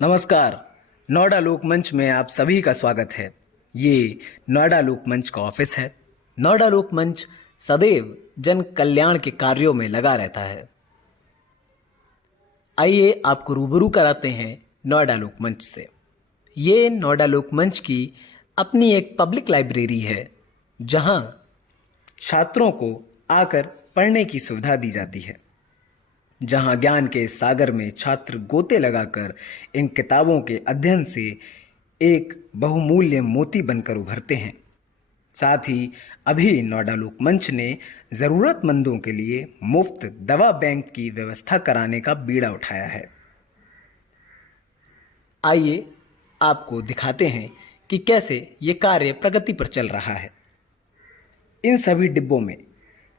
नमस्कार। नोएडा लोकमंच में आप सभी का स्वागत है। ये नोएडा लोकमंच का ऑफिस है। नोएडा लोकमंच सदैव जन कल्याण के कार्यों में लगा रहता है। आइए आपको रूबरू कराते हैं नोएडा लोकमंच से। ये नोएडा लोकमंच की अपनी एक पब्लिक लाइब्रेरी है, जहां छात्रों को आकर पढ़ने की सुविधा दी जाती है, जहां ज्ञान के सागर में छात्र गोते लगाकर इन किताबों के अध्ययन से एक बहुमूल्य मोती बनकर उभरते हैं। साथ ही अभी नोएडा लोकमंच ने ज़रूरतमंदों के लिए मुफ्त दवा बैंक की व्यवस्था कराने का बीड़ा उठाया है। आइए आपको दिखाते हैं कि कैसे ये कार्य प्रगति पर चल रहा है। इन सभी डिब्बों में,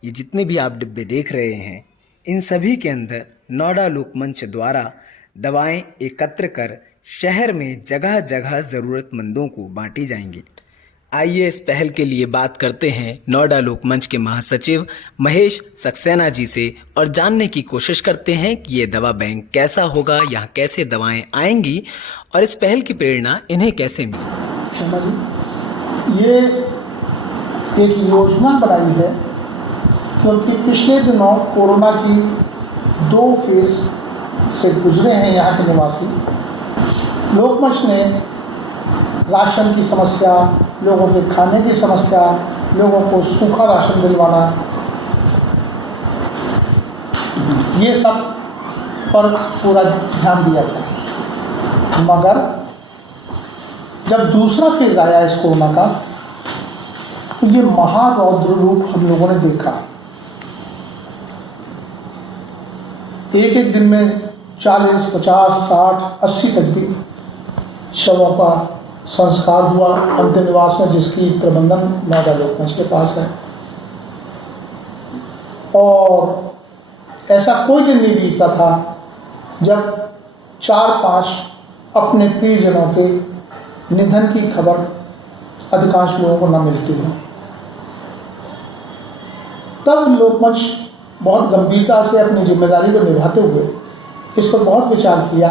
ये जितने भी आप डिब्बे देख रहे हैं, इन सभी के अंदर नोएडा लोकमंच द्वारा दवाएं एकत्र कर शहर में जगह जगह ज़रूरतमंदों को बांटी जाएंगी। आइए इस पहल के लिए बात करते हैं नोएडा लोकमंच के महासचिव महेश सक्सेना जी से और जानने की कोशिश करते हैं कि ये दवा बैंक कैसा होगा, यहाँ कैसे दवाएं आएंगी और इस पहल की प्रेरणा इन्हें कैसे मिली। शर्मा जी, ये एक योजना बनाई है क्योंकि पिछले दिनों कोरोना की 2 फेज से गुजरे हैं यहाँ के निवासी। लोकमंच ने राशन की समस्या, लोगों के खाने की समस्या, लोगों को सूखा राशन दिलवाना, ये सब पर पूरा ध्यान दिया था। मगर जब दूसरा फेज आया इस कोरोना का, तो ये महारौद्र रूप हम लोगों ने देखा। एक एक दिन में 40, 50, 60, 80 तक भी शवों का संस्कार हुआ अंत्यनिवास में, जिसकी प्रबंधन नोएडा लोकमंच के पास है। और ऐसा कोई दिन नहीं बीतता था जब 4-5 अपने प्रियजनों के निधन की खबर अधिकांश लोगों को न मिलती हो। तब लोकमंच बहुत गंभीरता से अपनी जिम्मेदारी को निभाते हुए इस पर बहुत विचार किया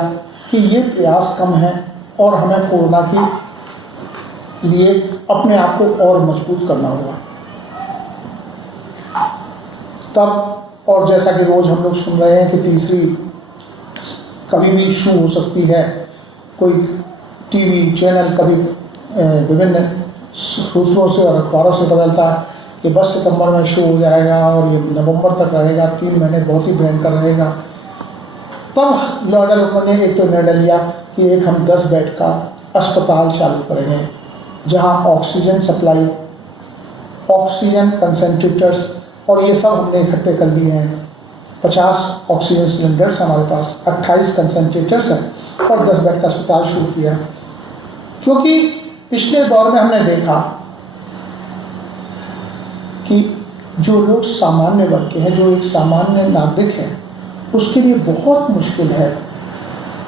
कि ये प्रयास कम है और हमें कोरोना के लिए अपने आप को और मजबूत करना होगा। तब, और जैसा कि रोज हम लोग सुन रहे हैं कि तीसरी कभी भी इशू हो सकती है, कोई टीवी चैनल कभी विभिन्न सूत्रों से और अखबारों से बदलता है कि बस सितंबर में शो हो जाएगा और ये नवंबर तक रहेगा, 3 महीने बहुत ही भयंकर रहेगा। तब नोएडा लोकमंच ने एक तो निर्णय लिया कि एक हम 10 बेड का अस्पताल चालू करेंगे, जहां ऑक्सीजन सप्लाई, ऑक्सीजन कंसंट्रेटर्स और ये सब हमने इकट्ठे कर लिए हैं। 50 ऑक्सीजन सिलेंडर्स हमारे पास, 28 कंसंट्रेटर्स हैं और 10 बेड का अस्पताल शुरू किया। क्योंकि पिछले दौर में हमने देखा कि जो लोग सामान्य वर्ग के हैं, जो एक सामान्य नागरिक है, उसके लिए बहुत मुश्किल है।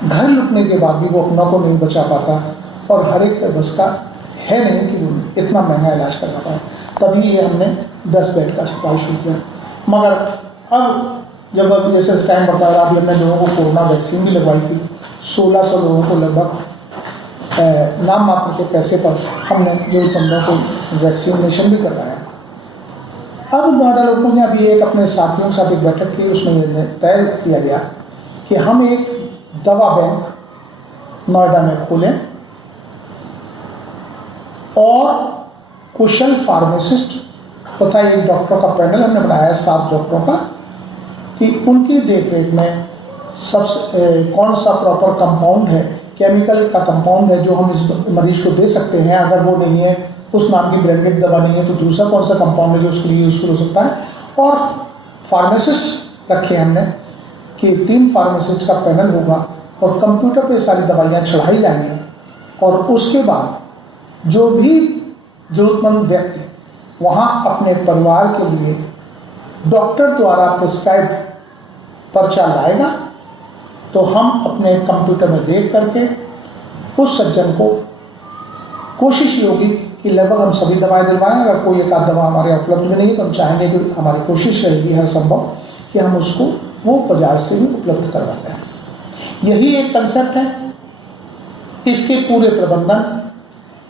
घर लुटने के बाद भी वो अपना को नहीं बचा पाता और हर एक बस का है नहीं कि वो इतना महंगा इलाज करना पाए। तभी ये हमने 10 बेड का अस्पताल शुरू किया। मगर अब जब अब जैसे टाइम बढ़ता रहा, अभी हमने लोगों को कोरोना वैक्सीन भी लगवाई थी। 1600 लोगों को लगभग नाम मात्र के पैसे पर हमने जरूरतमंदों को वैक्सीनेशन भी करवाया। अब नोएडा लोकमंच ने अभी एक अपने साथियों के साथ एक बैठक की, उसमें तय किया गया कि हम एक दवा बैंक नोएडा में खोलें और कुशल फार्मासिस्ट तथा एक डॉक्टर का पैनल हमने बनाया है, 7 डॉक्टरों का, कि उनकी देखरेख में कौन सा प्रॉपर कंपाउंड है, केमिकल का कंपाउंड है जो हम इस मरीज को दे सकते हैं। अगर वो नहीं है, उस नाम की ब्रांडेड दवा नहीं है, तो दूसरा कौन सा कंपाउंड है जो उसके लिए यूजफुल हो सकता है। और फार्मासिस्ट रखे हमने कि 3 फार्मासिस्ट का पैनल होगा और कंप्यूटर पे सारी दवाइयाँ चढ़ाई जाएंगी और उसके बाद जो भी जरूरतमंद व्यक्ति वहाँ अपने परिवार के लिए डॉक्टर द्वारा प्रिस्क्राइब पर्चा लाएगा, तो हम अपने कंप्यूटर में देख करके उस सज्जन को कोशिश ये होगी कि लगभग हम सभी दवाएं दिलवाएं। अगर कोई एक आध दवा हमारे उपलब्ध में नहीं है तो हम चाहेंगे कि हमारी कोशिश रहेगी हर संभव कि हम उसको वो बाजार से भी उपलब्ध करवा दें। यही एक कंसेप्ट है इसके पूरे प्रबंधन,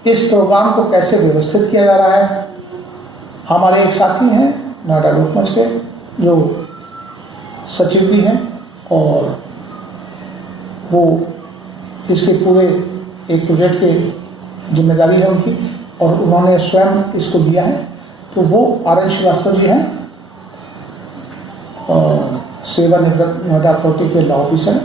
इस प्रोग्राम को कैसे व्यवस्थित किया जा रहा है। हमारे एक साथी हैं नोएडा लोकमंच के, जो सचिव भी हैं, और वो इसके पूरे एक प्रोजेक्ट के जिम्मेदारी है उनकी, और उन्होंने स्वयं इसको लिया है। तो वो RN श्रीवास्तव जी हैं, सेवानिवृत्त नोएडा अथॉरिटी के लॉ ऑफिसर।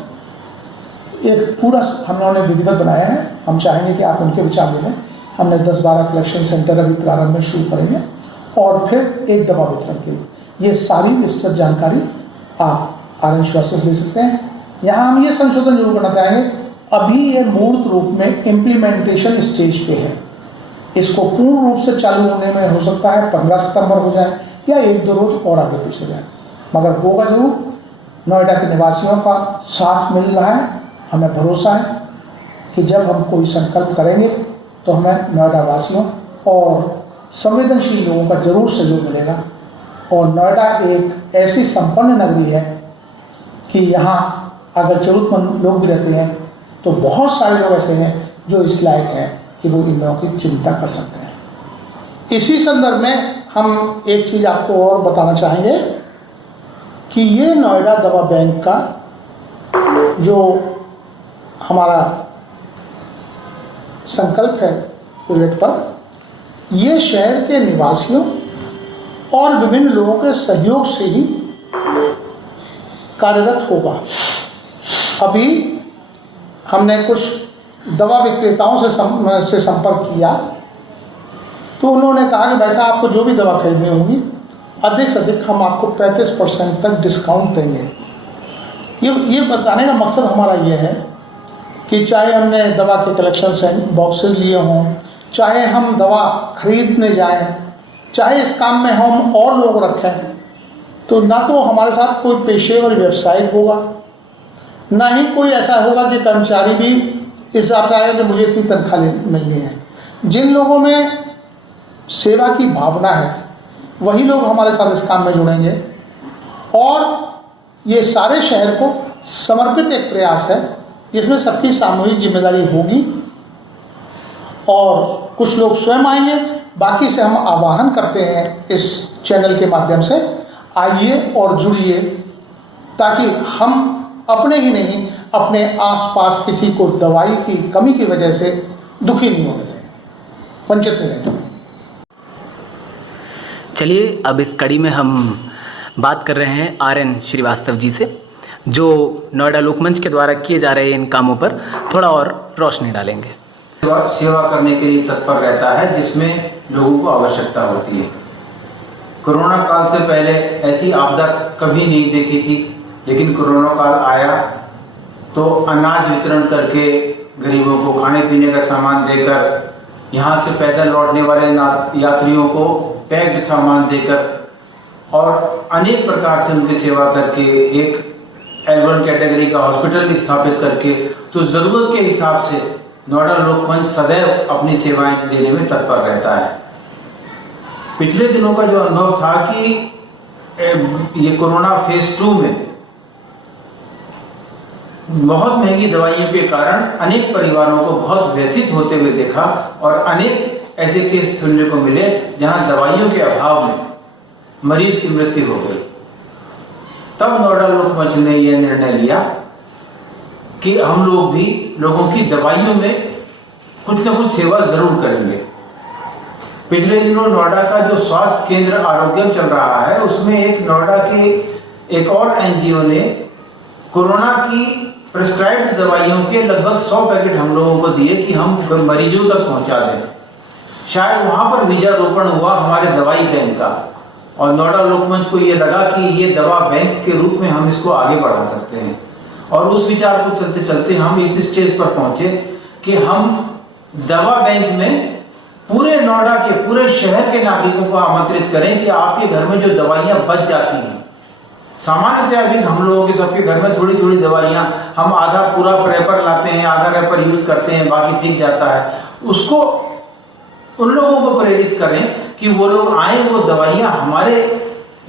एक पूरा हमने विधिवत बनाया है। हम चाहेंगे कि आप उनके विचार ले लें। हमने 10-12 कलेक्शन सेंटर अभी प्रारंभ में शुरू करेंगे, और फिर एक दवा वितरण के लिए। ये सारी विस्तृत जानकारी आप RN श्रीवास्तव से ले सकते हैं। यहाँ हम ये संशोधन जरूर करना चाहेंगे, अभी ये मूर्त रूप में इम्प्लीमेंटेशन स्टेज पे है। इसको पूर्ण रूप से चालू होने में हो सकता है 15 सितंबर हो जाए, या 1-2 रोज और आगे पीछे जाए, मगर होगा जरूर। नोएडा के निवासियों का साथ मिल रहा है। हमें भरोसा है कि जब हम कोई संकल्प करेंगे तो हमें नोएडा वासियों और संवेदनशील लोगों का जरूर सहयोग मिलेगा। और नोएडा एक ऐसी संपन्न नगरी है कि यहाँ अगर जरूरतमंद लोग भी रहते हैं तो बहुत सारे लोग ऐसे हैं जो इस लायक हैं कि वो इन लोगों की चिंता कर सकते हैं। इसी संदर्भ में हम एक चीज़ आपको और बताना चाहेंगे कि ये नोएडा दवा बैंक का जो हमारा संकल्प है प्रोजेक्ट पर, ये शहर के निवासियों और विभिन्न लोगों के सहयोग से ही कार्यरत होगा। अभी हमने कुछ दवा विक्रेताओं से संपर्क किया, तो उन्होंने कहा कि भाई साहब, आपको जो भी दवा खरीदनी होगी, अधिक से अधिक हम आपको 35% तक डिस्काउंट देंगे। ये बताने का मकसद हमारा ये है कि चाहे हमने दवा के कलेक्शन बॉक्सेस लिए हों, चाहे हम दवा खरीदने जाएं, चाहे इस काम में हम और लोग रखें, तो ना तो हमारे साथ कोई पेशेवर व्यवसाय होगा, ना ही कोई ऐसा होगा कि कर्मचारी भी इस हिसाब से आएगा कि मुझे इतनी तनख्वाह मिलनी है। जिन लोगों में सेवा की भावना है वही लोग हमारे साथ इस काम में जुड़ेंगे, और ये सारे शहर को समर्पित एक प्रयास है जिसमें सबकी सामूहिक जिम्मेदारी होगी। और कुछ लोग स्वयं आएंगे, बाकी से हम आह्वान करते हैं इस चैनल के माध्यम से, आइए और जुड़िए, ताकि हम अपने ही नहीं, अपने आसपास किसी को दवाई की कमी की वजह से दुखी नहीं होने दें, वंचित नहीं रहने दें। चलिए, अब इस कड़ी में हम बात कर रहे हैं RN श्रीवास्तव जी से, जो नोएडा लोकमंच के द्वारा किए जा रहे इन कामों पर थोड़ा और रोशनी डालेंगे। सेवा करने के लिए तत्पर रहता है जिसमें लोगों को आवश्यकता होती है। कोरोना काल से पहले ऐसी आपदा कभी नहीं देखी थी, लेकिन कोरोना काल आया तो अनाज वितरण करके, गरीबों को खाने पीने का सामान देकर, यहाँ से पैदल लौटने वाले यात्रियों को पैक्ड सामान देकर और अनेक प्रकार से उनकी सेवा करके एक L1 कैटेगरी का हॉस्पिटल स्थापित करके, तो ज़रूरत के हिसाब से नोएडा लोकमंच सदैव अपनी सेवाएं देने में तत्पर रहता है। पिछले दिनों का जो अनुभव था कि ये कोरोना फेज 2 में बहुत महंगी दवाइयों के कारण अनेक परिवारों को बहुत व्यथित होते हुए देखा, और अनेक ऐसे केस सुनने को मिले जहां दवाइयों के अभाव में मरीज की मृत्यु हो गई। तब नोएडा लोकमंच ने यह निर्णय लिया कि हम लोग भी लोगों की दवाइयों में कुछ न कुछ सेवा जरूर करेंगे। पिछले दिनों नोएडा का जो स्वास्थ्य केंद्र आरोग्यम चल रहा है, उसमें एक नोएडा के एक और NGO ने कोरोना की प्रिस्क्राइब्ड दवाइयों के लगभग 100 पैकेट हम लोगों को दिए कि हम मरीजों तक पहुंचा दें। शायद वहां पर बीजारोपण हुआ हमारे दवाई बैंक का, और नोएडा लोकमंच को ये लगा कि ये दवा बैंक के रूप में हम इसको आगे बढ़ा सकते हैं। और उस विचार को चलते चलते हम इस स्टेज पर पहुंचे कि हम दवा बैंक में पूरे नोएडा के, पूरे शहर के नागरिकों को आमंत्रित करें कि आपके घर में जो दवाइयां बच जाती हैं, सामान्यतः अभी हम लोगों के सबके घर में थोड़ी थोड़ी दवाइयां, हम आधा पूरा रैपर लाते हैं, आधा रैपर यूज करते हैं, बाकी ठीक जाता है, उसको उन लोगों को प्रेरित करें कि वो लोग आए, वो दवाइयां हमारे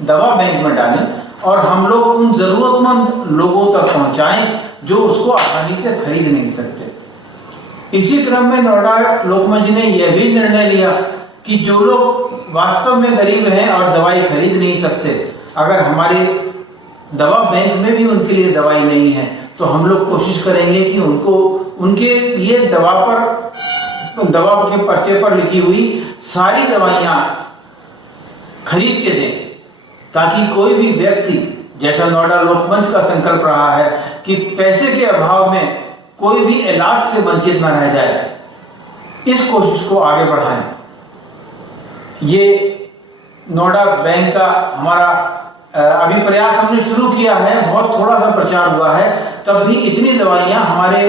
दवा बैंक में डालें, और हम लोग उन जरूरतमंद लोगों तक पहुंचाएं जो उसको आसानी से खरीद नहीं सकते। इसी क्रम में नोएडा लोकमंच ने यह भी निर्णय लिया कि जो लोग वास्तव में गरीब हैं और दवाई खरीद नहीं सकते, अगर हमारे दवा बैंक में भी उनके लिए दवाई नहीं है, तो हम लोग कोशिश करेंगे कि उनको उनके लिए दवा के पर्चे पर लिखी हुई सारी दवाइयां खरीद के दें, ताकि कोई भी व्यक्ति, जैसा नोएडा लोकमंच का संकल्प रहा है कि पैसे के अभाव में कोई भी इलाज से वंचित न रह जाए, इस कोशिश को आगे बढ़ाएं। ये नोएडा बैंक का हमारा अभी प्रयास हमने शुरू किया है, बहुत थोड़ा सा प्रचार हुआ है, तब भी इतनी दवाइयां हमारे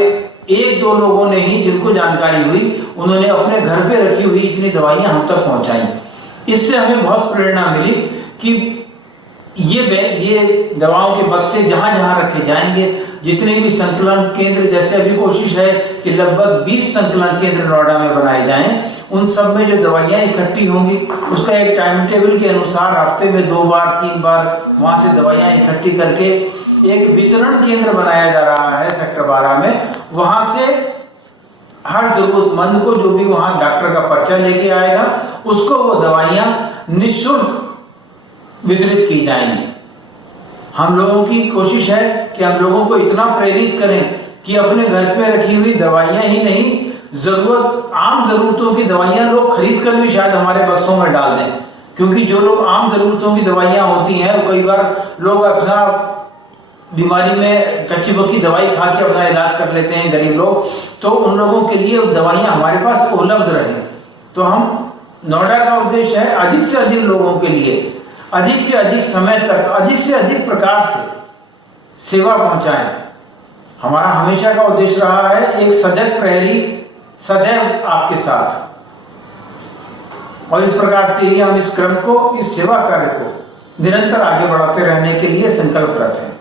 1-2 लोगों ने ही, जिनको जानकारी हुई, उन्होंने अपने घर पे रखी हुई इतनी दवाइयां हम तक पहुंचाई। इससे हमें बहुत प्रेरणा मिली कि ये दवाओं के बक्से जहां जहां रखे जाएंगे, जितने भी संकलन केंद्र, जैसे अभी कोशिश है कि लगभग 20 संकलन केंद्र नोएडा में बनाए जाएं, उन सब में जो दवाइयां इकट्ठी होंगी, उसका एक टाइम टेबल के अनुसार हफ्ते में 2 बार 3 बार वहां से दवाइयां इकट्ठी करके एक वितरण केंद्र बनाया जा रहा है सेक्टर 12 में। वहां से हर जरूरतमंद को, जो भी वहां डॉक्टर का पर्चा लेके आएगा, उसको वो दवाइयां निःशुल्क वितरित की जाएंगी। हम लोगों की कोशिश है कि हम लोगों को इतना प्रेरित करें कि अपने घर पे रखी हुई दवाइयां ही नहीं, आम जरूरतों की दवाइयां लोग खरीद कर भी शायद हमारे बक्सों में डाल दें, क्योंकि जो लोग आम जरूरतों की दवाइयां होती हैं, कई बार लोग अपना बीमारी में कच्ची पक्की दवाई खा के अपना इलाज कर लेते हैं, गरीब लोग, तो उन लोगों के लिए दवाइयां हमारे पास उपलब्ध रहे। तो हम नोएडा का उद्देश्य है अधिक से अधिक लोगों के लिए अधिक से अधिक समय तक अधिक से अधिक प्रकार से सेवा पहुंचाएं। हमारा हमेशा का उद्देश्य रहा है एक सजग प्रहरी सदैव आपके साथ, और इस प्रकार से ही हम इस क्रम को, इस सेवा कार्य को निरंतर आगे बढ़ाते रहने के लिए संकल्परत हैं।